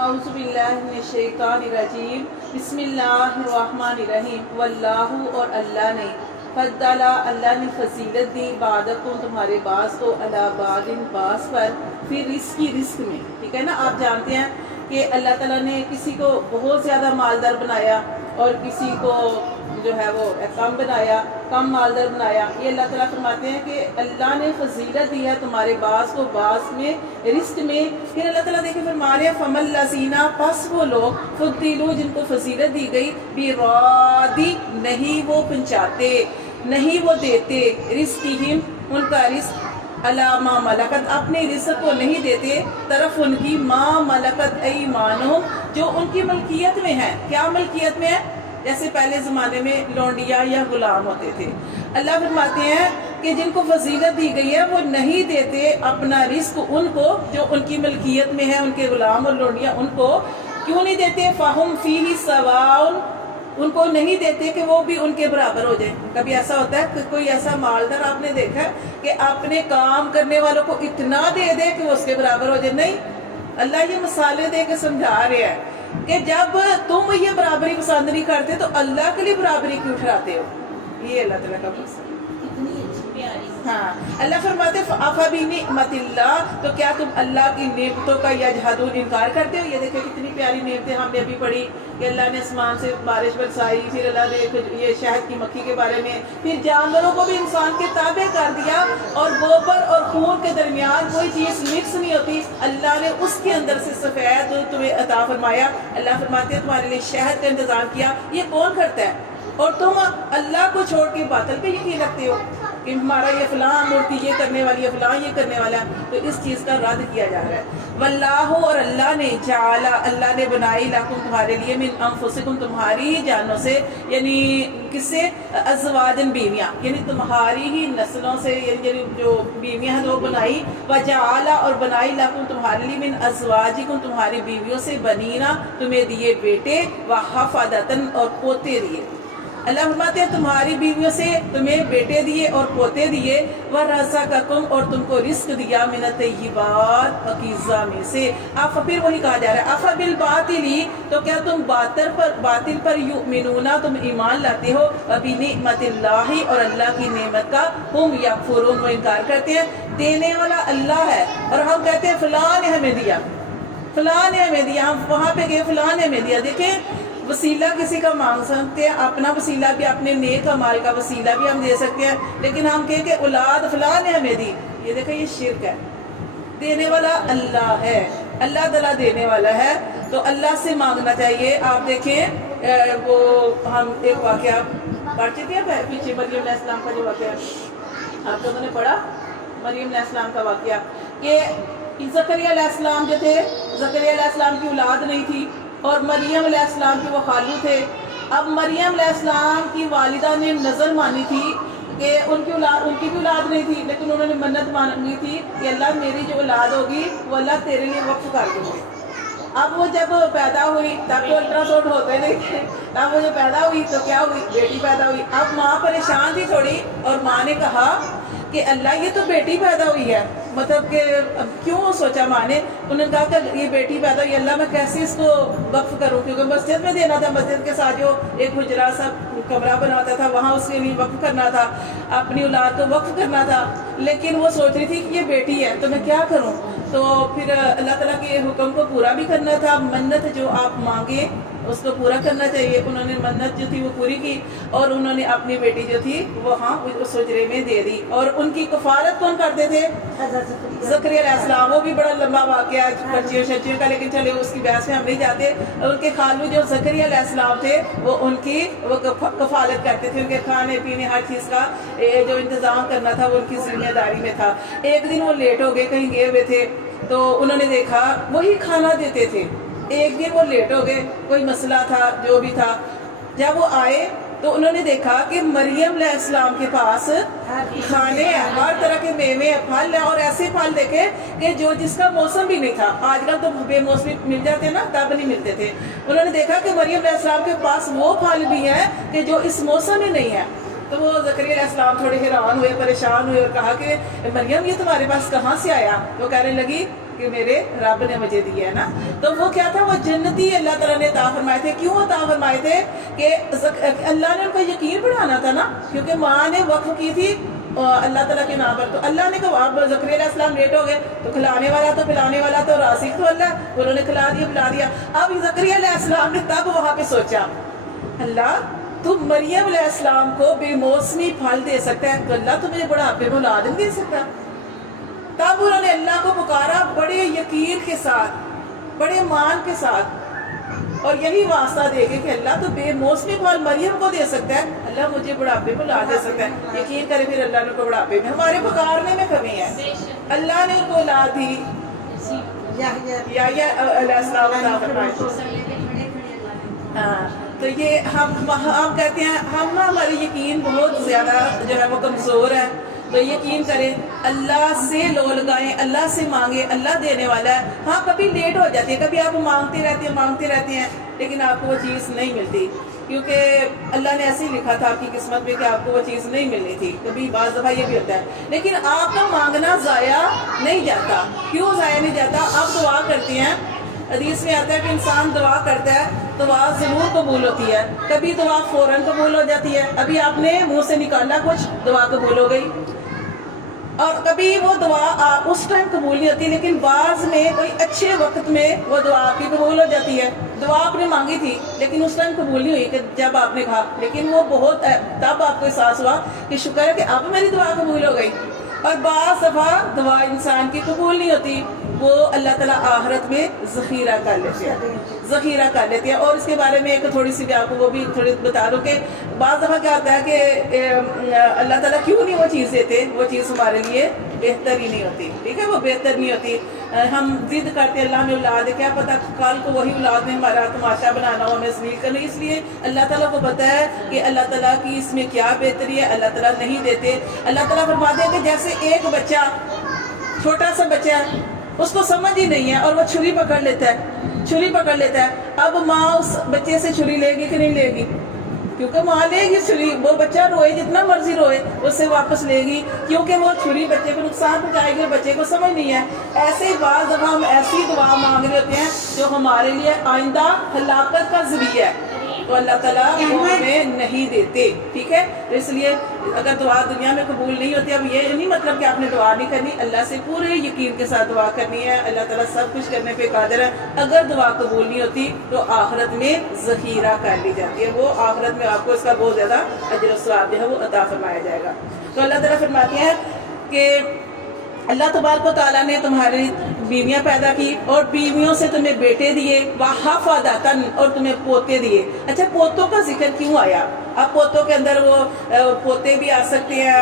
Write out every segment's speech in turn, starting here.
اعوذ باللہ من الشیطان الرجیم بسم اللہ الرحمن الرحیم واللہ اور اللہ نے فضل اللہ نے فضیلت دی بعضکم تمہارے بعض کو علی بعض بعض پر پھر رزق کی رزق میں. ٹھیک ہے نا. آپ جانتے ہیں کہ اللہ تعالیٰ نے کسی کو بہت زیادہ مالدار بنایا اور کسی کو جو ہے وہ کم بنایا, کم مالدار بنایا. یہ اللہ تعالیٰ فرماتے ہیں کہ اللہ نے فضیلت دی ہے تمہارے بعض کو بعض میں رزق میں. پھر اللہ تعالیٰ دیکھیں فرما رہے ہیں فَمَن الَّذِينَ پس وہ لوگ فُضِّلُوا جن کو فضیلت دی گئی بِرَادِّ نہیں وہ پہنچاتے نہیں وہ دیتے رزقہم ان کا رزق علی ما ملکت اپنے رزق کو نہیں دیتے طرف ان کی ما ملکت ایمانہم جو ان کی ملکیت میں ہے. کیا ملکیت میں ہے؟ جیسے پہلے زمانے میں لونڈیاں یا غلام ہوتے تھے. اللہ فرماتے ہیں کہ جن کو فضیلت دی گئی ہے وہ نہیں دیتے اپنا رزق ان کو جو ان کی ملکیت میں ہے, ان کے غلام اور لونڈیاں ان کو کیوں نہیں دیتے؟ فَهُمْ فِيهِ سَوَاءٌ ان کو نہیں دیتے کہ وہ بھی ان کے برابر ہو جائیں. کبھی ایسا ہوتا ہے کہ کوئی ایسا مالدار آپ نے دیکھا ہے کہ اپنے کام کرنے والوں کو اتنا دے دے کہ وہ اس کے برابر ہو جائے؟ نہیں. اللہ یہ مثالیں دے کے سمجھا رہے ہیں کہ جب تم یہ برابری پسند نہیں کرتے تو اللہ کے لیے برابری کیوں ٹھہراتے ہو؟ یہ اللہ تعالیٰ کا مسئلہ. ہاں اللہ فرماتے فَأَفَبِنِعْمَتِ اللَّهِ تو کیا تم اللہ کی نعمتوں کا یجحدون انکار کرتے ہو؟ یہ دیکھیں کتنی پیاری نعمتیں ہم نے ابھی پڑھی کہ اللہ نے آسمان سے بارش برسائی, پھر اللہ نے یہ شہد کی مکھی کے بارے میں, پھر جانوروں کو بھی انسان کے تابع کر دیا اور گوبر اور خون کے درمیان کوئی چیز مکس نہیں ہوتی. اللہ نے اس کے اندر سے سفید تمہیں عطا فرمایا. اللہ فرماتے ہیں تمہارے لیے شہد کا انتظام کیا. یہ کون کرتا ہے؟ اور تم اللہ کو چھوڑ کے باطل پہ یقین رکھتے ہو کہ ہمارا یہ فلاں مورتی یہ کرنے والی ہے, فلاں یہ کرنے والا ہے. تو اس چیز کا رد کیا جا رہا ہے. واللہ اور اللہ نے جعل اللہ نے بنائی لکم تمہارے لیے من انفسکم تمہاری جانوں سے, یعنی کس سے؟ ازواجن بیویاں, یعنی تمہاری ہی نسلوں سے, یعنی جو بیویاں ہیں وہ بنائی. وجعل اور بنائی لکم تمہارے لیے من ازواجکم تمہاری بیویوں سے بنینا تمہیں دیے بیٹے, وحفدتن اور پوتے دیے. اللہ فرماتے ہیں تمہاری بیویوں سے تمہیں بیٹے دیے اور پوتے دیے. وَرَزَقَكُمْ اور تم کو رزق دیا مِنَ الطَّيِّبَاتِ پاکیزہ میں سے. پھر وہی کہا جا رہا ہے أَفَبِالْبَاطِلِ تو کیا تم باطل پر یؤمنون تم ایمان لاتے ہو, وَبِنِعْمَتِ اللَّهِ اور اللہ کی نعمت کا ہم یکفرون وہ انکار کرتے ہیں. دینے والا اللہ ہے اور ہم کہتے ہیں فلاں نے ہمیں دیا, فلاں نے ہمیں دیا, ہم وہاں پہ گئے فلاں نے ہمیں دیا. دیکھیں وسیلہ کسی کا مانگ سکتے ہیں, اپنا وسیلہ بھی, اپنے نیک اعمال کا وسیلہ بھی ہم دے سکتے ہیں, لیکن ہم کہیں کہ اولاد فلاں نے ہمیں دی. یہ دیکھیں یہ شرک ہے. دینے والا اللہ ہے, اللہ تعالیٰ دینے والا ہے تو اللہ سے مانگنا چاہیے. آپ دیکھیں وہ ہم ایک واقعہ پڑھ چکے ہیں پیچھے, مریم علیہ السلام کا جو واقعہ آپ لوگوں نے پڑھا, مریم علیہ السلام کا واقعہ کہ زکریا علیہ السلام جو تھے, زکریا علیہ السلام کی اولاد نہیں تھی اور مریم علیہ السلام کے وہ خالو تھے. اب مریم علیہ السلام کی والدہ نے نظر مانی تھی کہ ان کی بھی اولاد نہیں تھی, لیکن انہوں نے منت مانگی تھی کہ اللہ میری جو اولاد ہوگی وہ اللہ تیرے لیے وقف کر دوں گی. اب وہ جب پیدا ہوئی تب تو الٹرا ساؤنڈ ہوتے نہیں تھے, تب وہ جب پیدا ہوئی تو کیا ہوئی؟ بیٹی پیدا ہوئی. اب ماں پریشان تھی تھوڑی اور ماں نے کہا کہ اللہ یہ تو بیٹی پیدا ہوئی ہے, مطلب کہ کیوں سوچا ماں نے, انہوں نے کہا کہ یہ بیٹی پیدا ہوئی, اللہ میں کیسے اس کو وقف کروں, کیونکہ مسجد میں دینا تھا, مسجد کے ساتھ جو ایک حجرہ سا کمرہ بناتا تھا وہاں اس کے لیے وقف کرنا تھا, اپنی اولاد کو وقف کرنا تھا. لیکن وہ سوچ رہی تھی کہ یہ بیٹی ہے تو میں کیا کروں. تو پھر اللہ تعالیٰ کے حکم کو پورا بھی کرنا تھا, منت جو آپ مانگے اس کو پورا کرنا چاہیے. انہوں نے منت جو تھی وہ پوری کی اور انہوں نے اپنی بیٹی جو تھی وہاں اس حجرے میں دے دی. اور ان کی کفارت کون کرتے تھے؟ زکریا علیہ السلام. وہ بھی بڑا لمبا واقعہ بچیوں شچیوں کا, لیکن چلے اس کی بحث میں ہم نہیں جاتے. ان کے خالو جو زکریا علیہ السلام تھے وہ ان کی وہ کفالت کرتے تھے, ان کے کھانے پینے ہر چیز کا جو انتظام کرنا تھا وہ ان کی ذمہ داری میں تھا. ایک دن وہ لیٹ ہو گئے, کہیں گئے ہوئے تھے, تو انہوں نے دیکھا وہی کھانا دیتے تھے. ایک دن وہ لیٹ ہو گئے, کوئی مسئلہ تھا جو بھی تھا. جب وہ آئے تو انہوں نے دیکھا کہ مریم علیہ السلام کے پاس کھانے ہیں, ہر طرح کے میوے پھل ہیں, اور ایسے پھل دیکھے کہ جو جس کا موسم بھی نہیں تھا. آج کل تو بے موسمی مل جاتے نا, تب نہیں ملتے تھے. انہوں نے دیکھا کہ مریم علیہ السلام کے پاس وہ پھل بھی ہیں کہ جو اس موسم میں نہیں ہے. تو وہ زکریا علیہ السلام تھوڑے حیران ہوئے, پریشان ہوئے اور کہا کہ مریم یہ تمہارے پاس کہاں سے آیا؟ وہ کہنے لگی کہ میرے رب نے مجھے دیا ہے نا. تو وہ کیا تھا, وہ جنتی اللہ تعالیٰ نے عطا فرمائے تھے. کیوں عطا فرمائے تھے کہ اللہ نے ان کا یقین بڑھانا تھا نا, کیونکہ ماں نے وقف کی تھی اللہ تعالیٰ کے نام پر. تو اللہ نے کہا اب زکریا علیہ السلام لیٹ ہو گئے, تو کھلانے والا تو پلانے والا تو رازق تو اللہ, انہوں نے کھلا دیا پلا دیا. اب زکریا علیہ السلام نے تب وہاں پہ سوچا, اللہ تو مریم علیہ السلام کو بے موسمی پھل دے سکتا ہے, تو اللہ تو مجھے بڑھاپے میں اولاد نہیں دے سکتا. تب انہوں نے اللہ کو پکارا بڑے یقین کے ساتھ, بڑے مان کے ساتھ, اور یہی واسطہ دے گے کہ اللہ تو بے موسمی پھل مریم کو دے سکتا ہے, اللہ مجھے بڑھاپے میں اولاد دے سکتا ہے. یقین کرے پھر اللہ نے کو بڑھاپے میں, ہمارے پکارنے میں کمی ہے. اللہ نے ان کو اولاد دی, یحییٰ علیہ السلام عطا فرمائے. ہاں تو یہ ہم کہتے ہیں ہم ہمارے یقین بہت زیادہ جو ہے وہ کمزور ہے. تو یقین کریں, اللہ سے لو لگائیں, اللہ سے مانگیں, اللہ دینے والا ہے. ہاں کبھی لیٹ ہو جاتی ہے, کبھی آپ مانگتے رہتے ہیں لیکن آپ کو وہ چیز نہیں ملتی, کیونکہ اللہ نے ایسے ہی لکھا تھا آپ کی قسمت میں کہ آپ کو وہ چیز نہیں ملنی تھی. کبھی بعض دفعہ یہ بھی ہوتا ہے, لیکن آپ کا مانگنا ضائع نہیں جاتا. کیوں ضائع نہیں جاتا؟ آپ دعا کرتے ہیں, حدیث میں آتا ہے کہ انسان دعا کرتا ہے دعا ضرور قبول ہوتی ہے. کبھی دعا فوراً قبول ہو جاتی ہے, ابھی آپ نے منہ سے نکالا کچھ, دعا قبول ہو گئی. اور کبھی وہ دعا اس ٹائم قبول نہیں ہوتی, لیکن بعض میں کوئی اچھے وقت میں وہ دعا آپ کی قبول ہو جاتی ہے. دعا آپ نے مانگی تھی لیکن اس ٹائم قبول نہیں ہوئی کہ جب آپ نے کہا, لیکن وہ بہت تب آپ کو احساس ہوا کہ شکر ہے کہ اب میری دعا قبول ہو گئی. اور بعض دفعہ دعا انسان کی قبول نہیں ہوتی, وہ اللہ تعالیٰ آخرت میں ذخیرہ کر لیتے ہیں. اور اس کے بارے میں ایک تھوڑی سی بھی آپ کو وہ بھی تھوڑی بتا دوں کہ بعض دفعہ کیا ہوتا ہے کہ اللہ تعالیٰ کیوں نہیں وہ چیز دیتے, وہ چیز ہمارے لیے بہتر ہی نہیں ہوتی. ٹھیک ہے, وہ بہتر نہیں ہوتی. ہم ضد کرتے ہیں اللہ میں اولاد ہے, کیا پتہ کل کو وہی اولاد میں ہمارا تماشا بنانا ہو, ہمیں ذلیل کرنا. اس لیے اللہ تعالیٰ کو پتہ ہے کہ اللہ تعالیٰ کی اس میں کیا بہتری ہے, اللہ تعالیٰ نہیں دیتے. اللہ تعالیٰ فرماتے ہیں کہ جیسے ایک بچہ, چھوٹا سا بچہ ہے, اس کو سمجھ ہی نہیں ہے اور وہ چھری پکڑ لیتا ہے. اب ماں اس بچے سے چھری لے گی کہ نہیں لے گی؟ کیونکہ ماں لے گی چھری, وہ بچہ روئے جتنا مرضی روئے اس سے واپس لے گی, کیونکہ وہ چھری بچے کو نقصان پہنچائے گی, بچے کو سمجھ نہیں ہے. ایسے ہی بعض دفعہ ہم ایسی دعا مانگ رہے ہوتے ہیں جو ہمارے لیے آئندہ ہلاکت کا ذریعہ ہے, تو اللہ تعالیٰ وہ ہمیں نہیں دیتے. ٹھیک ہے, تو اس لیے اگر دعا دنیا میں قبول نہیں ہوتی, اب یہ نہیں مطلب کہ آپ نے دعا نہیں کرنی, اللہ سے پورے یقین کے ساتھ دعا کرنی ہے. اللہ تعالیٰ سب کچھ کرنے پہ قادر ہے. اگر دعا قبول نہیں ہوتی تو آخرت میں ذخیرہ کر لی جاتی ہے, وہ آخرت میں آپ کو اس کا بہت زیادہ اجر و ثواب جو ہے وہ عطا فرمایا جائے گا. تو اللہ تعالیٰ فرماتے ہیں کہ اللہ تبارک و تعالیٰ نے تمہاری بیویاں پیدا کی اور بیویوں سے تمہیں بیٹے دیے, وحفظتاً, اور تمہیں پوتے دیے. اچھا, پوتوں کا ذکر کیوں آیا؟ اب پوتوں کے اندر وہ پوتے بھی آ سکتے ہیں,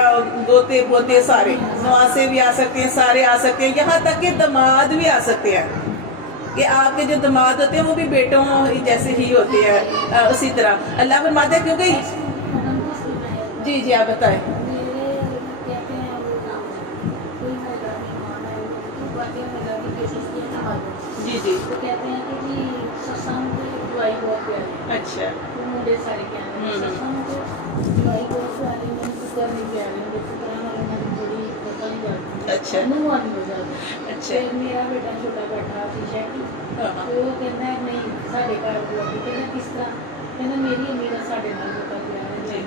دوتے پوتے سارے, نواسے بھی آ سکتے ہیں, سارے آ سکتے ہیں, یہاں تک کہ دماد بھی آ سکتے ہیں, کہ آپ کے جو دماد ہوتے ہیں وہ بھی بیٹوں جیسے ہی ہوتے ہیں. اسی طرح اللہ فرماتے ہیں, کیونکہ جی آپ بتائیں. جی تو کہتے ہیں کہ جی سسنگ دوائی بہت پیاری. اچھا, منڈے سارے کہہ رہے ہیں سسنگ کو دوائی بہت پیاری, میں کر نہیں کہہ رہے ہیں, قرآن والے میں بڑی پتہ نہیں جاتی. اچھا, نموانی ہو جاتی. اچھا, میرا بیٹا چھوٹا بیٹھا شیشہ کی, تو وہ کہتا ہے نہیں ساڑھے گھر کہتے ہیں کس طرح, کہنا میری میرا ساڑھے نال بیٹا پیار ہے,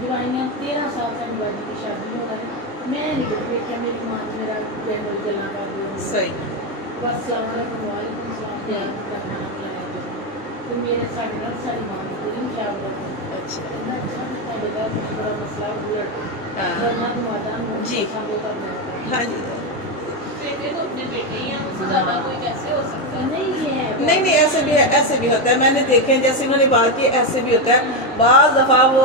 دوائیاں 13 سال سے باجی کی شادی ہو رہا ہے, میں نہیں دیکھا میری ماں نے میرا جنرل جلا کر دیا. صحیح, بس السلام علیکم, وعلیکم السلام, پیار کا کھانا کھلایا جو, تو میرے ساڑھے گھر ساری ماں نے پوری کیا ہوا تھا. اچھا, ساڑھے گھر کچھ بڑا مسئلہ بلٹ ورنہ دمادان جی, ہاں جی, بیٹے تو اپنے بیٹے ہی ہیں, ان سے زیادہ کوئی کیسے ہو سکتا ہے؟ نہیں ایسے بھی ہوتا ہے. میں نے دیکھے جیسے انہوں نے بات کی, ایسے بھی ہوتا ہے. بعض دفعہ وہ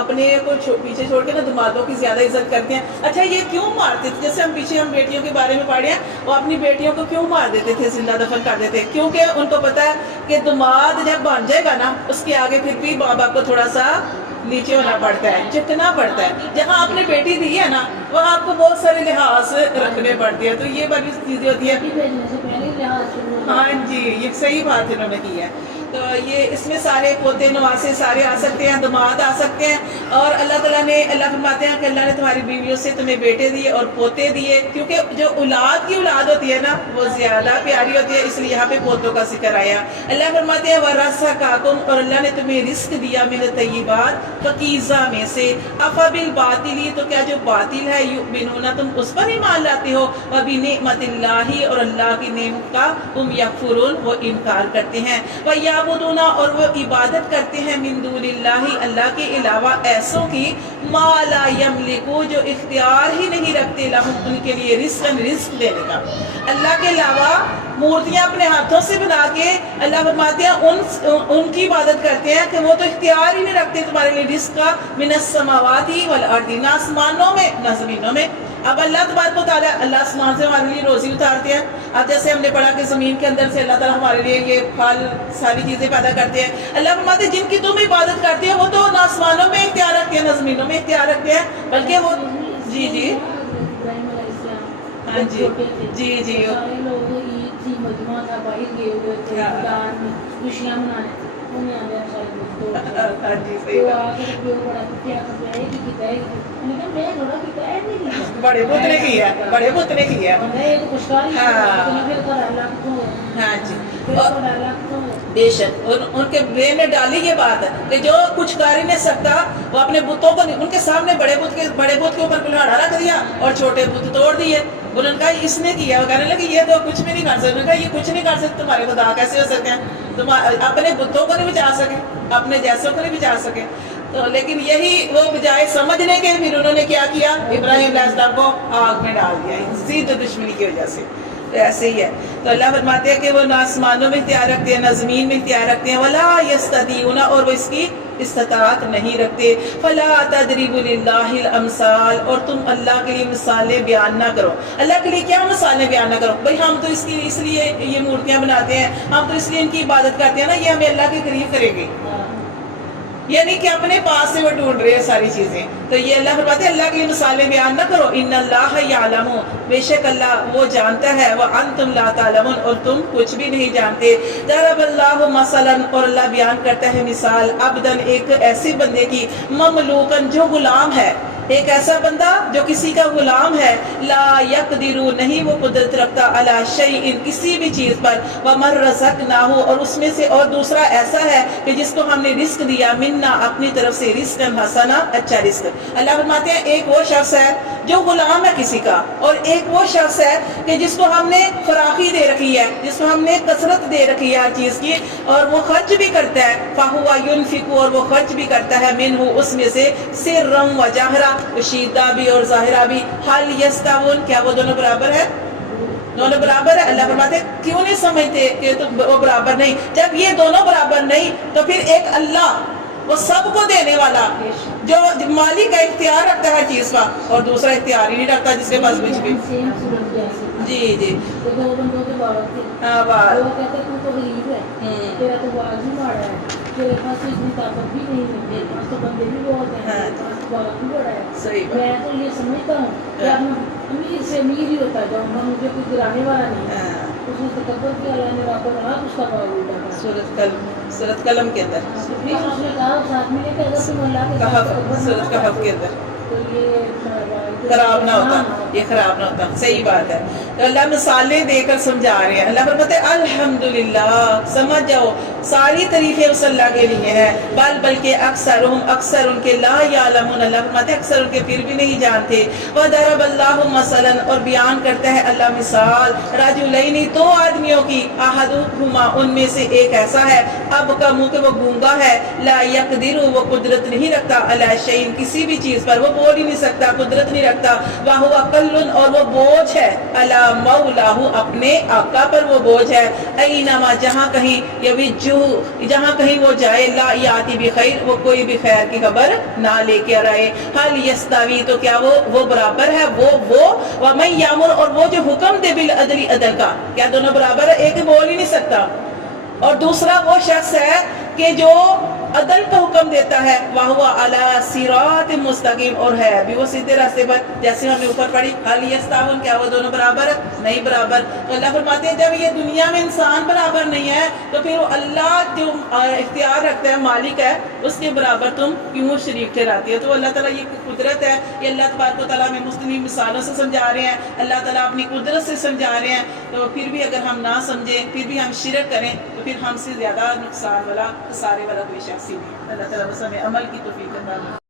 اپنے کو پیچھے چھوڑ کے نا دمادوں کی زیادہ عزت کرتے ہیں. اچھا, یہ کیوں مارتے تھے؟ جیسے ہم بیٹیوں کے بارے میں پڑھے ہیں, وہ اپنی بیٹیوں کو کیوں مار دیتے تھے, زندہ دفن کر دیتے, کیونکہ ان کو پتا ہے کہ دماد جب بن جائے گا نا, اس کے آگے پھر بھی ماں باپ کو تھوڑا سا نیچے ہونا پڑتا ہے, جتنا پڑتا ہے. جہاں آپ نے بیٹی دی ہے نا, وہاں آپ کو بہت سارے لحاظ رکھنے پڑتے ہیں. تو یہ بڑی چیزیں ہوتی ہیں. ہاں جی, یہ صحیح بات انہوں نے کی ہے. تو یہ اس میں سارے پوتے نواسے سارے آ سکتے ہیں، داماد آ سکتے ہیں، اور اللہ تعالیٰ نے، اللہ فرماتے ہیں کہ اللہ نے تمہاری بیویوں سے تمہیں بیٹے دیے اور پوتے دیے، کیونکہ جو اولاد کی اولاد ہوتی ہے نا وہ زیادہ پیاری ہوتی ہے، اس لیے یہاں پہ پوتوں کا ذکر آیا۔ اللہ فرماتے ہیں وَرَزَقَكُمْ، اور اللہ نے تمہیں رزق دیا من الطیبات، پاکیزہ میں سے، أَفَبِالْبَاطِلِ، تو کیا جو باطل ہے، یؤمنون، تم اس پر ایمان لاتے ہو، وَبِنِعْمَةِ اللَّهِ، اور اللہ کی نعمت کا ہم یکفرون، وہ انکار کرتے ہیں، وَيَعْبُدُونَ، اور وہ عبادت کرتے ہیں، من دون اللہ، اللہ کے علاوہ ایسوں کی، ما لا یملکو، جو اختیار ہی نہیں رکھتے، لہم، ان کے لیے رزق دینے کا۔ اللہ کے علاوہ مورتیاں اپنے ہاتھوں سے بنا کے اللہ فرماتے ہیں ان کی عبادت کرتے ہیں کہ وہ تو اختیار ہی نہیں رکھتے تمہارے لیے رزق کا، من السماوات والارض، نہ آسمانوں میں نہ زمینوں میں۔ اب اللہ تبارک و تعالیٰ، اللہ آسمان سے ہمارے لیے روزی اتارتے ہیں۔ اب جیسے ہم نے پڑھا کہ زمین کے اندر سے اللہ تعالیٰ ہمارے لیے یہ پھل ساری چیزیں پیدا کرتے ہیں۔ اللہ فرماتے ہیں جن کی تم عبادت کرتے ہو وہ تو نہ آسمانوں میں اختیار رکھتے ہیں نہ زمینوں میں اختیار رکھتے ہیں، بلکہ وہ جی جی ابراہیم علیہ السلام ہاں جی جی جی سارے لوگ عید تھی، مجمع تھا، باہر گئے ہوئے تھے بازار میں خوشیاں منانے، انہیں آ گیا سارے دوست، ہاں جی صحیح تو بات۔ آ کر پیو بڑا کیا کرتے ہیں کہ کتا ہے، میں نے کہا میں تھوڑا کتا ہے نہیں کیا، بڑے بت نے کی ہے، بڑے بت نے کی ہے، میں ایک خوشحالی پھر تو اللہ کتوں ہاں جی۔ پھر تو اللہ کتوں بے شک ان کے برین میں ڈالی یہ بات ہے کہ جو کچھ کر ہی نہیں سکتا وہ اپنے بتوں کو، ان کے سامنے بڑے بت کے اوپر کلہاڑا رکھ دیا اور چھوٹے بت توڑ دیے۔ انہوں نے کہا اس نے کیا، وہ کہنے لگے یہ تو کچھ بھی نہیں کر سکتے۔ انہوں نے کہا یہ کچھ نہیں کر سکتے، تمہارے خدا کیسے ہو سکتے ہیں؟ تم اپنے بتوں کو نہیں بچا سکے، اپنے جیسوں کو نہیں بچا سکے۔ تو لیکن یہی وہ بجائے سمجھنے کے پھر انہوں نے کیا کیا، ابراہیم علیہ السلام کو آگ میں ڈال دیا، ضد دشمنی کی وجہ سے۔ تو ایسے ہی ہے، تو اللہ فرماتے ہیں کہ وہ نہ آسمانوں میں اختیار رکھتے ہیں نہ زمین میں اختیار رکھتے ہیں، ولا یستطیعون، اور وہ اس کی استطاعت نہیں رکھتے، فلا تضربوا للہ الامثال، اور تم اللہ کے لیے مثالیں بیان نہ کرو۔ اللہ کے لیے کیا مثالیں بیان نہ کرو؟ بھئی ہم تو اس لیے یہ مورتیاں بناتے ہیں، ہم تو اس لیے ان کی عبادت کرتے ہیں نا، یہ ہمیں اللہ کے قریب کرے گی، یعنی کہ اپنے پاس سے وہ ڈھونڈ رہے ہیں ساری چیزیں۔ تو یہ اللہ فرماتے ہیں اللہ کے لیے مثالیں بیان نہ کرو، ان اللہ یعلم، بے شک اللہ وہ جانتا ہے، وانتم لا تعلمون، اور تم کچھ بھی نہیں جانتے۔ ضرب اللہ مثلا، اور اللہ بیان کرتا ہے مثال، عبدن، ایک ایسے بندے کی، مملوکن، جو غلام ہے، ایک ایسا بندہ جو کسی کا غلام ہے، لا یقدر، نہیں وہ قدرت رکھتا، علی شیء، کسی بھی چیز پر، ومن رزقناہ، اور اس میں سے اور دوسرا ایسا ہے کہ جس کو ہم نے رزق دیا، منا، اپنی طرف سے، رزق حسنا، اچھا رزق۔ اللہ فرماتے ہیں ایک وہ شخص ہے جو غلام ہے کسی کا، اور ایک وہ شخص ہے کہ جس کو ہم نے فراخی دے رکھی ہے، جس کو ہم نے کثرت دے رکھی ہے ہر چیز کی، اور وہ خرچ بھی کرتا ہے، فہو ینفق، اور وہ خرچ بھی کرتا ہے، منہ، اس میں سے، سرا و جہرا، شیدہ بھی اور ظاہرہ بھی، حل یستوون، کیا وہ دونوں برابر ہے؟ دونوں برابر ہے۔ اللہ فرماتے ہیں کیوں نہیں سمجھتے کہ وہ برابر نہیں؟ جب یہ دونوں برابر نہیں تو پھر ایک اللہ، وہ سب کو دینے والا، جو مالک کا اختیار رکھتا ہے ہر چیز کا، اور دوسرا اختیار ہی نہیں رکھتا جس کے پاس کچھ بھی۔ سیم صورت جیسے جی جی تو دو بندوں کے باغ تھے، ہاں بات، وہ کہتے تو تو غریب ہے، تیرا تو باغ بھی ماڑا ہے، تیرے پاس اتنی طاقت بھی نہیں ہے، میرے پاس تو بندے بھی بہت ہیں، میرے پاس تو باغ بھی بڑا ہے۔ صحیح بات۔ میں تو یہ سمجھتا ہوں کہ امیر سے امیر ہی ہوتا جاؤں گا، مجھے کوئی گرانے والا نہیں ہے۔ اس نے تکبر کیا، اللہ نے راتوں رات اس کا باغ الٹا کر سورۃ قلم کے اندر، پھر اس نے کہا اس آدمی نے کہ اگر تم اللہ کے ساتھ تکبر نہ سورۃ کہف کے کرتے اندر تو یہ خراب نہ ہوتا، یہ خراب نہ ہوتا، صحیح بات ہے۔ تو اللہ مثالیں دے کر سمجھا رہے ہیں۔ اللہ فرماتے ہیں الحمدللہ، سمجھ جاؤ ساری تعریفیں اس اللہ کے لیے ہے، بلکہ اکثر ان کے لا یعلمون، اللہ فرماتے ہیں اکثر ان کے پھر بھی نہیں جانتے۔ وضرب اللہ مثلا، اور بیان کرتا ہے اللہ مثال، رجلین، دو آدمیوں کی، احدہما، ان میں سے ایک ایسا ہے، اب کا منہ کہ وہ گونگا ہے، لا یقدر، وہ قدرت نہیں رکھتا، علی شیء، کسی بھی چیز پر، وہ بول ہی نہیں سکتا، قدرت نہیں رکھتا، وہو کل، اور وہ بوجھ ہے، علی مولاہ، اپنے آقا پر وہ بوجھ ہے، اینما، جہاں کہیں، یوجہ، جہاں کہیں وہ جائے، لا یاتی بخیر، وہ کوئی بھی خیر کی خبر نہ لے کے آئے، حل یستوی، تو کیا وہ برابر ہے، وہ ومن یامر، اور وہ جو حکم دے بالعدل، عدل کا، کیا دونوں برابر ہے؟ ایک بول ہی نہیں سکتا، اور دوسرا وہ شخص ہے کہ جو عدل کا حکم دیتا ہے وَهُوَ عَلَى صِرَاطٍ مستقیم، اور ہے بھی وہ سیدھے راستے پر. جیسے ہم نے اوپر پڑھی حَلْ يَسْتَوُونَ، کیا وہ دونوں برابر؟ نہیں برابر. تو اللہ فرماتے ہیں جب یہ دنیا میں انسان برابر نہیں ہے تو پھر وہ اللہ جو اختیار رکھتا ہے، مالک ہے، اس کے برابر تم کیوں شریک ٹھہراتی ہے؟ تو اللہ تعالیٰ یہ قدرت ہے، یہ اللہ تبارک و تعالیٰ میں مختلف مثالوں سے سمجھا رہے ہیں، اللہ تعالیٰ اپنی قدرت سے سمجھا رہے ہیں. تو پھر بھی اگر ہم نہ سمجھیں، پھر بھی ہم شرک کریں، تو پھر ہم سے زیادہ نقصان والا، خسارے والا کوئی شخص ہی نہیں. اللہ تعالیٰ بس ہمیں عمل کی توفیق عطا فرمائے.